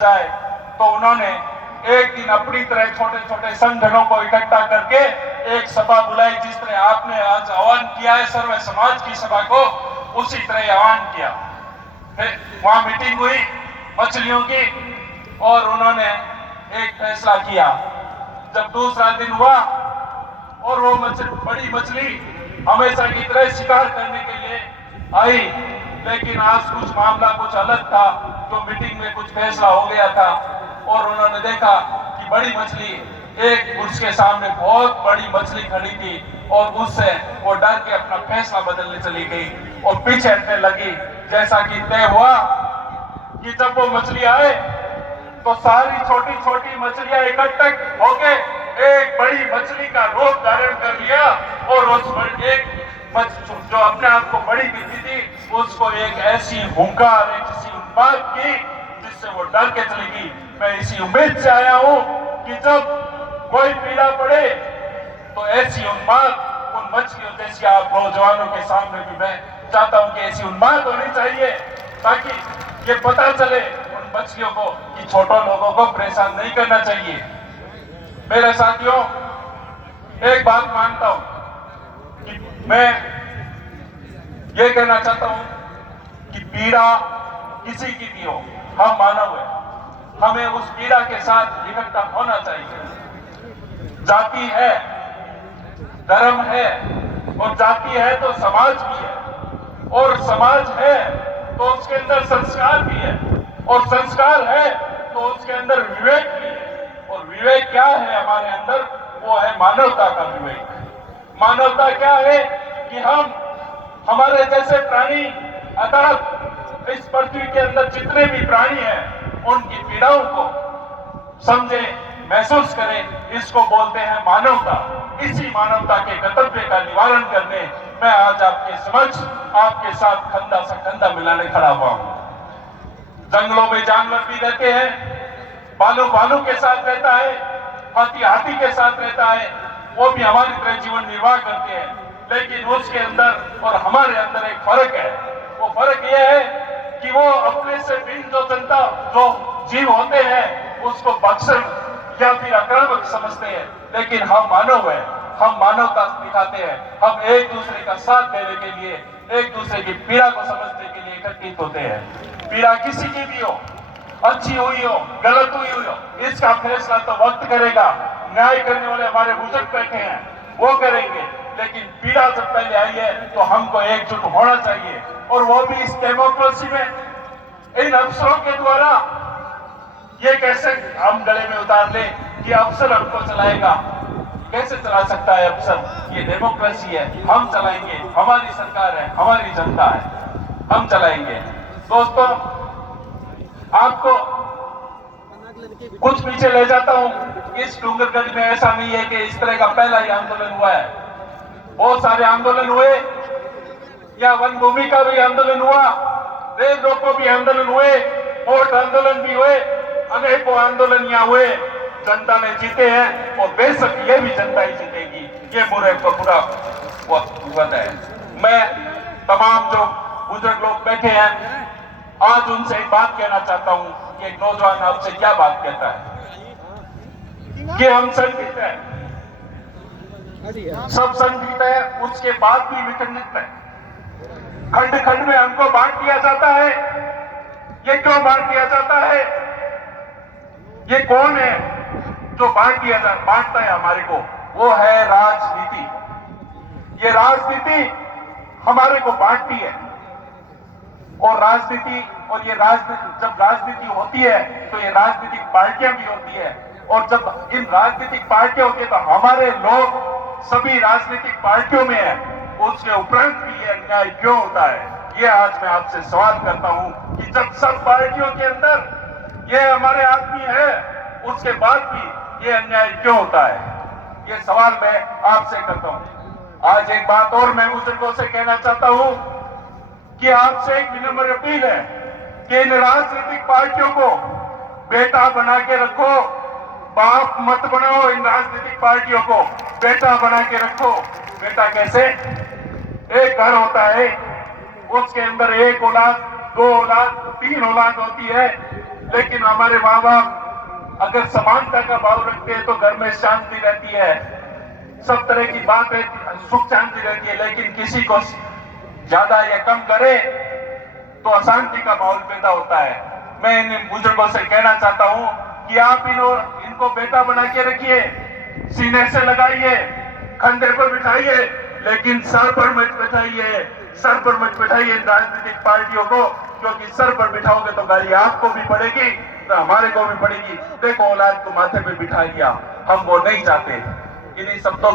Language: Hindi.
जाए तो उन्होंने एक दिन अपनी तरह छोटे छोटे संगठनों को इकट्ठा करके एक सभा बुलाई, जिस तरह आपने आज आह्वान किया है सर्व समाज की सभा को, उसी तरह आह्वान किया। फिर वहां मीटिंग हुई मछलियों की और उन्होंने एक फैसला किया। जब दूसरा दिन हुआ और वो बड़ी मछली हमेशा की तरह शिकार करने के लिए आई, लेकिन आज कुछ मामला कुछ अलग था, तो मीटिंग में कुछ फैसला हो गया था और उन्होंने देखा कि बड़ी मछली एक उसके सामने बहुत बड़ी मछली खड़ी थी और उससे वो डर के अपना फैसला बदलने चली गई और पीछे हटने लगी। जैसा कि तय हुआ कि जब वो मछली आए तो सारी छोटी छोटी मछलियां इकट्ठे होके एक बड़ी मछली का रूप धारण कर लिया और उस एक जो अपने आप को बड़ी दिखती थी उसको एक ऐसी हुंकार, एक ऐसी उन्माद की जिससे वो डर के चलेगी। मैं इसी उम्मीद से आया हूं कि जब कोई पीड़ा पड़े तो ऐसी उन्माद उन मछलियों जैसी आप नौजवानों के सामने भी मैं चाहता हूं कि ऐसी उन्माद होनी चाहिए, ताकि ये पता चले उन मछलियों को कि छोटे लोगों को परेशान नहीं करना चाहिए। मेरे साथियों, एक बात मानता हूं कि मैं ये कहना चाहता हूं कि पीड़ा किसी की भी हो, हम मानव हैं, हमें उस पीड़ा के साथ इकट्ठा होना चाहिए। जाति है, धर्म है और जाति है तो समाज भी है और समाज है तो उसके अंदर संस्कार भी है और संस्कार है तो उसके अंदर विवेक भी है। और विवेक क्या है हमारे अंदर? वो है मानवता का विवेक। मानवता क्या है कि हम हमारे जैसे प्राणी अर्थात इस पृथ्वी के अंदर जितने भी प्राणी हैं उनकी पीड़ाओं को समझे, महसूस करें, इसको बोलते हैं मानवता। इसी मानवता के कर्तव्य का निवारण करने मैं आज आपके समक्ष आपके साथ कंधा से कंधा मिलाने खड़ा हुआ हूं। जंगलों में जानवर भी रहते हैं, भालू भालू के साथ रहता है, हाथी हाथी के साथ रहता है, वो भी हमारी तरह जीवन निर्वाह करते हैं, लेकिन उसके अंदर और हमारे अंदर एक फर्क है। वो फर्क यह है कि वो अपने से भिन्न जो जनता जो जीव होते हैं उसको बख्शन या फिर आक्रामक समझते हैं, लेकिन हम मानव हैं, हम मानवता दिखाते हैं। हम एक दूसरे का साथ देने के लिए, एक दूसरे की पीड़ा को समझने के लिए एकत्रित होते हैं। पीड़ा किसी की भी हो, अच्छी हुई हो, गलत हुई हो, इसका फैसला तो वक्त करेगा। न्याय करने वाले हमारे बुजुर्ग बैठे हैं, वो करेंगे, लेकिन पीड़ा जब पहले आई है तो हमको एकजुट होना चाहिए। और वो भी इस डेमोक्रेसी में इन अफसरों के द्वारा। ये कैसे हम गले में उतार ले कि अफसर हमको चलाएगा? कैसे चला सकता है अफसर? ये डेमोक्रेसी है, हम चलाएंगे, हमारी सरकार है, हमारी जनता है, हम चलाएंगे। दोस्तों, आपको कुछ पीछे ले जाता हूं। इस डूंगरगढ़ में ऐसा नहीं है कि इस तरह का पहला ही आंदोलन हुआ है, बहुत सारे आंदोलन हुए, या वन भूमि का भी आंदोलन हुआ, रेल रोको भी आंदोलन हुए, वोट आंदोलन भी हुए, अनेकों आंदोलन यहाँ हुए, जनता ने जीते हैं और बेशक ये भी जनता ही जीतेगी, ये बुरे को पूरा वक्त है। मैं तमाम जो बुजुर्ग लोग बैठे हैं आज उनसे एक बात कहना चाहता हूं कि एक नौजवान आपसे क्या बात कहता है कि हम संगठित हैं, सब संगठित है, उसके बाद भी विखंडित है। खंड खंड में हमको बांट दिया जाता है। ये क्यों बांट दिया जाता है? ये कौन है जो बांटता है हमारे को? वो है राजनीति। ये राजनीति हमारे को बांटती है और राजनीति और ये राजनीति जब राजनीति होती है तो ये राजनीतिक पार्टियां भी होती है, और जब इन राजनीतिक पार्टियां होती है तो हमारे लोग सभी राजनीतिक पार्टियों में है, उसके उपरांत भी ये अन्याय क्यों होता है? ये आज मैं आपसे सवाल करता हूं कि जब सब पार्टियों के अंदर ये हमारे आदमी है, उसके बाद भी ये अन्याय क्यों होता है? ये सवाल मैं आपसे करता हूं। आज एक बात और मैं बुजुर्गों से कहना चाहता हूं कि आपसे एक विनम्र अपील है कि इन राजनीतिक पार्टियों को बेटा बना के रखो, बाप मत बनाओ। इन राजनीतिक पार्टियों को बेटा बना के रखो। बेटा कैसे? एक घर होता है, उसके अंदर एक औलाद, दो औलाद, तीन औलाद होती है, लेकिन हमारे माँ बाप अगर समानता का भाव रखते हैं तो घर में शांति रहती है, सब तरह की बात रहती, सुख शांति रहती है। लेकिन किसी को ज्यादा या कम करे तो अशांति का माहौल पैदा होता है। मैं इन बुजुर्गों से कहना चाहता हूं कि आप इनको बेटा बना के रखिए, सीने से लगाइए, कंधे पर बिठाइए, लेकिन सर पर मत बिठाइए, सर पर मत बिठाइए इन राजनीतिक पार्टियों को, क्योंकि सर पर बिठाओगे तो गाली आपको भी पड़ेगी तो हमारे को भी पड़ेगी। देखो औलाद को माथे पे बिठा लिया, हम वो नहीं चाहते। इन्हीं शब्दों